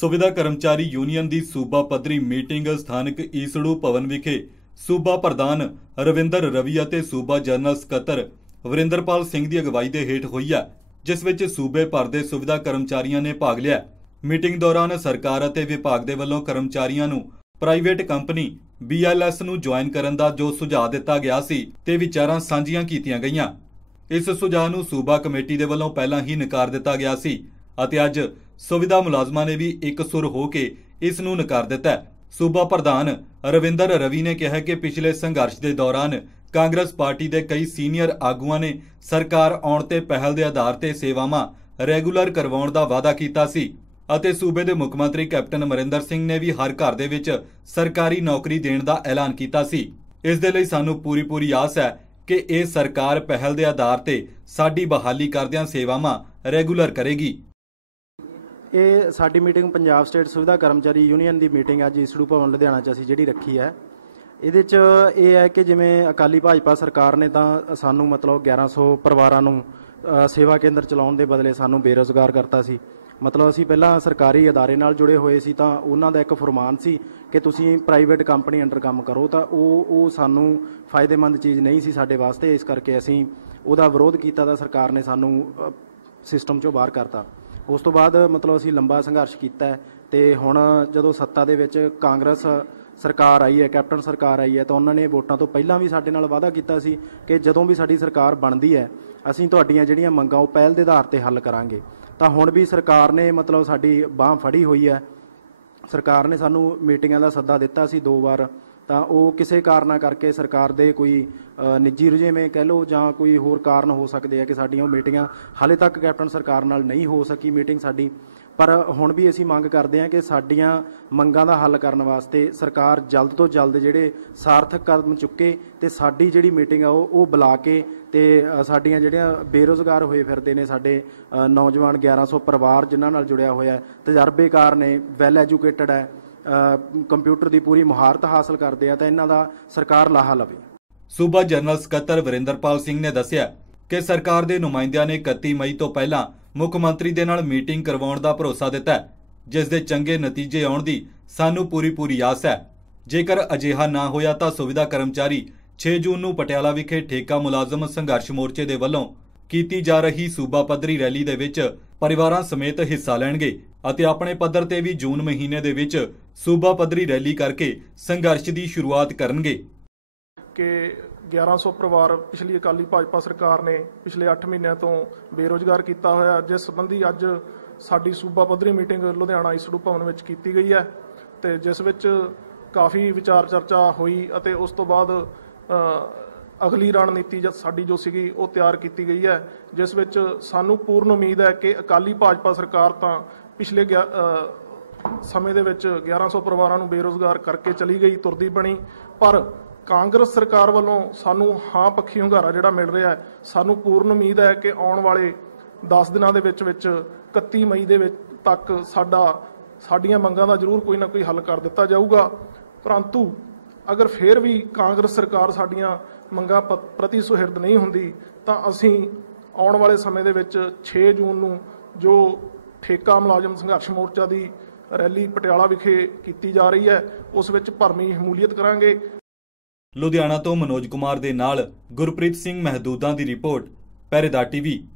ਸੁਵਿਧਾ ਕਰਮਚਾਰੀ ਯੂਨੀਅਨ ਦੀ ਸੂਬਾ ਪੱਧਰੀ ਮੀਟਿੰਗ ਸਥਾਨਕ ਈਸੜੂ ਭਵਨ ਵਿਖੇ ਸੂਬਾ ਪ੍ਰਧਾਨ ਰਵਿੰਦਰ ਰਵੀ ਅਤੇ ਸੂਬਾ ਜਨਰਲ ਸਕੱਤਰ ਵਰਿੰਦਰਪਾਲ ਸਿੰਘ ਦੀ ਅਗਵਾਈ ਦੇ ਹੇਠ ਹੋਈ ਹੈ, ਜਿਸ ਵਿੱਚ ਸੂਬੇ ਭਰ ਦੇ ਸੁਵਿਧਾ ਕਰਮਚਾਰੀਆਂ ਨੇ ਭਾਗ ਲਿਆ। ਮੀਟਿੰਗ ਦੌਰਾਨ ਸਰਕਾਰ ਅਤੇ ਵਿਭਾਗ ਦੇ ਵੱਲੋਂ ਕਰਮਚਾਰੀਆਂ ਨੂੰ ਪ੍ਰਾਈਵੇਟ ਕੰਪਨੀ BLS ਨੂੰ ਜੁਆਇਨ ਕਰਨ ਦਾ ਜੋ ਸੁਝਾਅ ਦਿੱਤਾ ਗਿਆ ਸੀ, ਤੇ ਵਿਚਾਰਾਂ ਸਾਂਝੀਆਂ ਕੀਤੀਆਂ ਗਈਆਂ। ਇਸ ਸੁਝਾਅ ਨੂੰ ਸੂਬਾ ਕਮੇਟੀ ਦੇ ਵੱਲੋਂ ਪਹਿਲਾਂ ਹੀ ਨਕਾਰ ਦਿੱਤਾ ਗਿਆ ਸੀ ਅਤੇ ਅੱਜ ਸੁਵਿਧਾ ਮੁਲਾਜ਼ਮਾਂ ਨੇ ਵੀ ਇੱਕ ਸੁਰ ਹੋ ਕੇ ਇਸ ਨੂੰ ਨਕਾਰ ਦਿੱਤਾ ਹੈ। ਸੂਬਾ ਪ੍ਰਧਾਨ ਰਵਿੰਦਰ ਰਵੀ ਨੇ ਕਿਹਾ ਕਿ ਪਿਛਲੇ ਸੰਘਰਸ਼ ਦੇ ਦੌਰਾਨ ਕਾਂਗਰਸ ਪਾਰਟੀ ਦੇ ਕਈ ਸੀਨੀਅਰ ਆਗੂਆਂ ਨੇ ਸਰਕਾਰ ਆਉਣ ਤੇ ਪਹਿਲ ਦੇ ਆਧਾਰ ਤੇ ਸੇਵਾਵਾਂ ਰੈਗੂਲਰ ਕਰਵਾਉਣ ਦਾ ਵਾਅਦਾ ਕੀਤਾ ਸੀ ਅਤੇ ਸੂਬੇ ਦੇ ਮੁੱਖ ਮੰਤਰੀ ਕੈਪਟਨ ਅਮਰਿੰਦਰ ਸਿੰਘ ਨੇ ਵੀ ਹਰ ਘਰ ਦੇ ਵਿੱਚ ਸਰਕਾਰੀ ਨੌਕਰੀ ਦੇਣ ਦਾ ਐਲਾਨ ਕੀਤਾ ਸੀ। ਇਸ ਦੇ ਲਈ ਸਾਨੂੰ ਪੂਰੀ ਪੂਰੀ ਆਸ ਹੈ ਕਿ ਇਹ ਸਰਕਾਰ ਪਹਿਲ ਦੇ ਆਧਾਰ ਤੇ ਸਾਡੀ ਬਹਾਲੀ ਕਰਦਿਆਂ ਸੇਵਾਵਾਂ ਰੈਗੂਲਰ ਕਰੇਗੀ। ਇਹ ਸਾਡੀ ਮੀਟਿੰਗ ਪੰਜਾਬ ਸਟੇਟ ਸੁਵਿਧਾ ਕਰਮਚਾਰੀ ਯੂਨੀਅਨ ਦੀ ਮੀਟਿੰਗ ਅੱਜ ਈਸੜੂ ਭਵਨ ਲੁਧਿਆਣਾ 'ਚ ਅਸੀਂ ਜਿਹੜੀ ਰੱਖੀ ਹੈ। ਇਹਦੇ 'ਚ ਇਹ ਹੈ ਕਿ ਜਿਵੇਂ ਅਕਾਲੀ ਭਾਜਪਾ ਸਰਕਾਰ ਨੇ ਤਾਂ ਸਾਨੂੰ ਮਤਲਬ 1100 ਪਰਿਵਾਰਾਂ ਨੂੰ ਸੇਵਾ ਕੇਂਦਰ ਚਲਾਉਣ ਦੇ ਬਦਲੇ ਸਾਨੂੰ ਬੇਰੋਜ਼ਗਾਰ ਕਰਤਾ ਸੀ। ਮਤਲਬ ਅਸੀਂ ਪਹਿਲਾਂ ਸਰਕਾਰੀ ਅਦਾਰੇ ਨਾਲ ਜੁੜੇ ਹੋਏ ਸੀ ਤਾਂ ਉਹਨਾਂ ਦਾ ਇੱਕ ਫਰਮਾਨ ਸੀ ਕਿ ਤੁਸੀਂ ਪ੍ਰਾਈਵੇਟ ਕੰਪਨੀ ਅੰਡਰ ਕੰਮ ਕਰੋ ਤਾਂ ਉਹ ਉਹ ਸਾਨੂੰ ਫਾਇਦੇਮੰਦ ਚੀਜ਼ ਨਹੀਂ ਸੀ ਸਾਡੇ ਵਾਸਤੇ, ਇਸ ਕਰਕੇ ਅਸੀਂ ਉਹਦਾ ਵਿਰੋਧ ਕੀਤਾ ਤਾਂ ਸਰਕਾਰ ਨੇ ਸਾਨੂੰ ਸਿਸਟਮ ਚੋਂ ਬਾਹਰ ਕਰਤਾ। ਉਸ ਤੋਂ ਬਾਅਦ ਮਤਲਬ ਅਸੀਂ ਲੰਬਾ ਸੰਘਰਸ਼ ਕੀਤਾ ਹੈ ਤੇ ਹੁਣ ਜਦੋਂ ਸੱਤਾ ਦੇ ਵਿੱਚ ਕਾਂਗਰਸ ਸਰਕਾਰ ਆਈ ਹੈ, ਕੈਪਟਨ ਸਰਕਾਰ ਆਈ ਹੈ, ਤਾਂ ਉਹਨਾਂ ਨੇ ਵੋਟਾਂ ਤੋਂ ਪਹਿਲਾਂ ਵੀ ਸਾਡੇ ਨਾਲ ਵਾਅਦਾ ਕੀਤਾ ਸੀ ਕਿ ਜਦੋਂ ਵੀ ਸਾਡੀ ਸਰਕਾਰ ਬਣਦੀ ਹੈ, ਅਸੀਂ ਤੁਹਾਡੀਆਂ ਜਿਹੜੀਆਂ ਮੰਗਾਂ ਉਹ ਪਹਿਲ ਦੇ ਆਧਾਰ ਤੇ ਹੱਲ ਕਰਾਂਗੇ। ਤਾਂ ਹੁਣ ਵੀ ਸਰਕਾਰ ਨੇ ਮਤਲਬ ਸਾਡੀ ਬਾਹ ਫੜੀ ਹੋਈ ਹੈ। ਸਰਕਾਰ ਨੇ ਸਾਨੂੰ ਮੀਟਿੰਗਾਂ ਦਾ ਸੱਦਾ ਦਿੱਤਾ ਸੀ ਦੋ ਵਾਰ। ਤਾਂ ਉਹ ਕਿਸੇ ਕਾਰਨਾਂ ਕਰਕੇ ਸਰਕਾਰ ਦੇ ਕੋਈ ਨਿੱਜੀ ਰੁਝੇਵੇਂ ਕਹਿ ਲਓ ਜਾਂ ਕੋਈ ਹੋਰ ਕਾਰਨ ਹੋ ਸਕਦੇ ਆ ਕਿ ਸਾਡੀਆਂ ਉਹ ਮੀਟਿੰਗਾਂ ਹਾਲੇ ਤੱਕ ਕੈਪਟਨ ਸਰਕਾਰ ਨਾਲ ਨਹੀਂ ਹੋ ਸਕੀ ਮੀਟਿੰਗ ਸਾਡੀ। ਪਰ ਹੁਣ ਵੀ ਅਸੀਂ ਮੰਗ ਕਰਦੇ ਹਾਂ ਕਿ ਸਾਡੀਆਂ ਮੰਗਾਂ ਦਾ ਹੱਲ ਕਰਨ ਵਾਸਤੇ ਸਰਕਾਰ ਜਲਦ ਤੋਂ ਜਲਦ ਜਿਹੜੇ ਸਾਰਥਕ ਕਦਮ ਚੁੱਕੇ ਤੇ ਸਾਡੀ ਜਿਹੜੀ ਮੀਟਿੰਗ ਆ ਉਹ ਉਹ ਬੁਲਾ ਕੇ ਤੇ ਸਾਡੀਆਂ ਜਿਹੜੀਆਂ ਬੇਰੋਜ਼ਗਾਰ ਹੋਏ ਫਿਰਦੇ ਨੇ ਸਾਡੇ ਅ, ਨੌਜਵਾਨ 1100 ਪਰਿਵਾਰ ਜਿਨ੍ਹਾਂ ਨਾਲ ਜੁੜਿਆ ਹੋਇਆ ਤਜਰਬੇਕਾਰ ਨੇ ਵੈਲ ਐਜੂਕੇਟਡ ਹੈ। ਕੰਪਿਊਟਰ ਦੀ ਪੂਰੀ ਮਹਾਰਤ ਹਾਸਲ ਕਰਦੇ ਆ ਤਾਂ ਇਹਨਾਂ ਦਾ ਸਰਕਾਰ ਲਾਹਾ ਲਵੇ। ਸੂਬਾ ਜਨਰਲ ਸਕੱਤਰ ਵਰਿੰਦਰਪਾਲ ਸਿੰਘ ਨੇ ਦੱਸਿਆ ਕਿ ਸਰਕਾਰ ਦੇ ਨੁਮਾਇੰਦਿਆਂ ਨੇ 31 ਮਈ ਤੋਂ ਪਹਿਲਾਂ ਮੁੱਖ ਮੰਤਰੀ ਦੇ ਨਾਲ ਮੀਟਿੰਗ ਕਰਵਾਉਣ ਦਾ ਭਰੋਸਾ ਦਿੱਤਾ ਜਿਸ ਦੇ ਚੰਗੇ ਨਤੀਜੇ ਆਉਣ ਦੀ ਸਾਨੂੰ ਪੂਰੀ ਪੂਰੀ ਆਸ ਹੈ। ਜੇਕਰ ਅਜਿਹਾ ਨਾ ਹੋਇਆ ਤਾਂ ਸੁਵਿਧਾ ਕਰਮਚਾਰੀ 6 ਜੂਨ ਨੂੰ ਪਟਿਆਲਾ ਵਿਖੇ ਠੇਕਾ ਮੁਲਾਜ਼ਮ ਸੰਘਰਸ਼ ਮੋਰਚੇ ਦੇ ਵੱਲੋਂ ਕੀਤੀ ਜਾ ਰਹੀ ਸੂਬਾ ਪੱਧਰੀ ਰੈਲੀ ਦੇ ਵਿੱਚ ਪਰਿਵਾਰਾਂ ਸਮੇਤ ਹਿੱਸਾ ਲੈਣਗੇ। ਅਤੇ ਆਪਣੇ ਪੱਧਰ ਤੇ ਵੀ ਜੂਨ ਮਹੀਨੇ ਦੇ ਵਿੱਚ ਸੂਬਾ ਪੱਧਰੀ ਰੈਲੀ ਕਰਕੇ ਸੰਘਰਸ਼ ਦੀ ਸ਼ੁਰੂਆਤ ਕਰਨਗੇ। ਕਿ 1100 ਪਰਿਵਾਰ ਪਿਛਲੀ ਅਕਾਲੀ ਭਾਜਪਾ ਸਰਕਾਰ ਨੇ ਪਿਛਲੇ 8 ਮਹੀਨਿਆਂ ਤੋਂ ਬੇਰੋਜ਼ਗਾਰ ਕੀਤਾ ਹੋਇਆ। ਜਿਸ ਸੰਬੰਧੀ ਅੱਜ ਸਾਡੀ ਸੂਬਾ ਪੱਧਰੀ ਮੀਟਿੰਗ ਲੁਧਿਆਣਾ ਈਸੜੂ ਭਵਨ ਵਿੱਚ ਕੀਤੀ ਗਈ ਹੈ ਤੇ ਜਿਸ ਵਿੱਚ ਕਾਫੀ ਵਿਚਾਰ ਚਰਚਾ ਹੋਈ ਅਤੇ ਉਸ ਤੋਂ ਬਾਅਦ ਅ, ਅਗਲੀ ਰਣਨੀਤੀ ਜਦ ਸਾਡੀ ਜੋ ਸੀਗੀ ਉਹ ਤਿਆਰ ਕੀਤੀ ਗਈ ਹੈ। ਜਿਸ ਵਿੱਚ ਸਾਨੂੰ ਪੂਰਨ ਉਮੀਦ ਹੈ ਕਿ ਅਕਾਲੀ ਭਾਜਪਾ ਸਰਕਾਰ ਤਾਂ ਪਿਛਲੇ ਗਿਆ- ਸਮੇਂ ਦੇ ਵਿੱਚ 1100 ਪਰਿਵਾਰਾਂ ਨੂੰ ਬੇਰੋਜ਼ਗਾਰ ਕਰਕੇ ਚਲੀ ਗਈ, ਤੁਰਦੀ ਬਣੀ। ਪਰ ਕਾਂਗਰਸ ਸਰਕਾਰ ਵੱਲੋਂ ਸਾਨੂੰ ਹਾਂ ਪੱਖੀ ਹੁੰਗਾਰਾ ਜਿਹੜਾ ਮਿਲ ਰਿਹਾ ਹੈ, ਸਾਨੂੰ ਪੂਰਨ ਉਮੀਦ ਹੈ ਕਿ ਆਉਣ ਵਾਲੇ 10 ਦਿਨਾਂ ਦੇ ਵਿੱਚ ਵਿੱਚ 31 ਮਈ ਦੇ ਵਿੱਚ ਤੱਕ ਸਾਡਾ ਸਾਡੀਆਂ ਮੰਗਾਂ ਦਾ ਜ਼ਰੂਰ ਕੋਈ ਨਾ ਕੋਈ ਹੱਲ ਕਰ ਦਿੱਤਾ ਜਾਊਗਾ। ਪਰੰਤੂ ਅਗਰ ਫਿਰ ਵੀ ਕਾਂਗਰਸ ਸਰਕਾਰ ਸਾਡੀਆਂ ਮੰਗਾਂ ਪ- ਪ੍ਰਤੀ ਸੁਹਿਰਦ ਨਹੀਂ ਹੁੰਦੀ, ਤਾਂ ਅਸੀਂ ਆਉਣ ਵਾਲੇ ਸਮੇਂ ਦੇ ਵਿੱਚ 6 ਜੂਨ ਨੂੰ ਜੋ ਠੇਕਾ ਮੁਲਾਜ਼ਮ ਸੰਘਰਸ਼ ਮੋਰਚਾ ਦੀ ਰੈਲੀ ਪਟਿਆਲਾ ਵਿਖੇ ਕੀਤੀ ਜਾ ਰਹੀ ਹੈ। ਉਸ ਵਿੱਚ ਭਰਮੀ ਸ਼ਮੂਲੀਅਤ ਕਰਾਂਗੇ। ਲੁਧਿਆਣਾ ਤੋਂ ਮਨੋਜ ਕੁਮਾਰ ਦੇ ਨਾਲ ਗੁਰਪ੍ਰੀਤ ਸਿੰਘ ਮਹਿਦੂਦਾਂ ਦੀ ਰਿਪੋਰਟ ਪਹਿਰੇਦਾਰ ਟੀਵੀ।